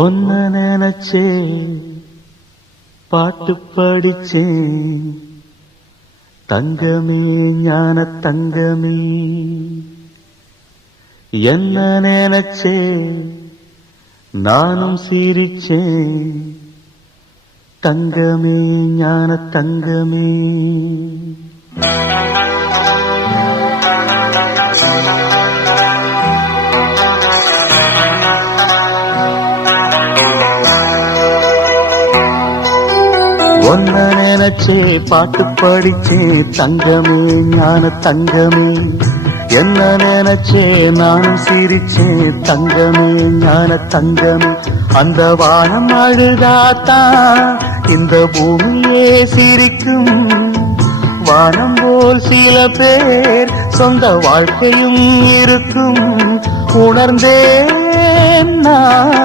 ஒன்ன நினைச்சே பாட்டு படிச்சேன் தங்கமே ஞான தங்கமே. என்ன நினைச்சே நானும் சிரிச்சேன் தங்கமே ஞான தங்கமே. ஒன்ன நினைச்சே பாட்டு படிச்சே தங்கமே ஞான தங்கமே. என்ன நினைச்சே நானும் சிரிச்சே தங்கமே ஞான தங்கமே. அந்த வானம் அழுதாத்தான் இந்த பூமியே சிரிக்கும். வானம் போல் சில பேர் சொந்த வாழ்க்கையும் இருக்கும். உணர்ந்தேன் நான்.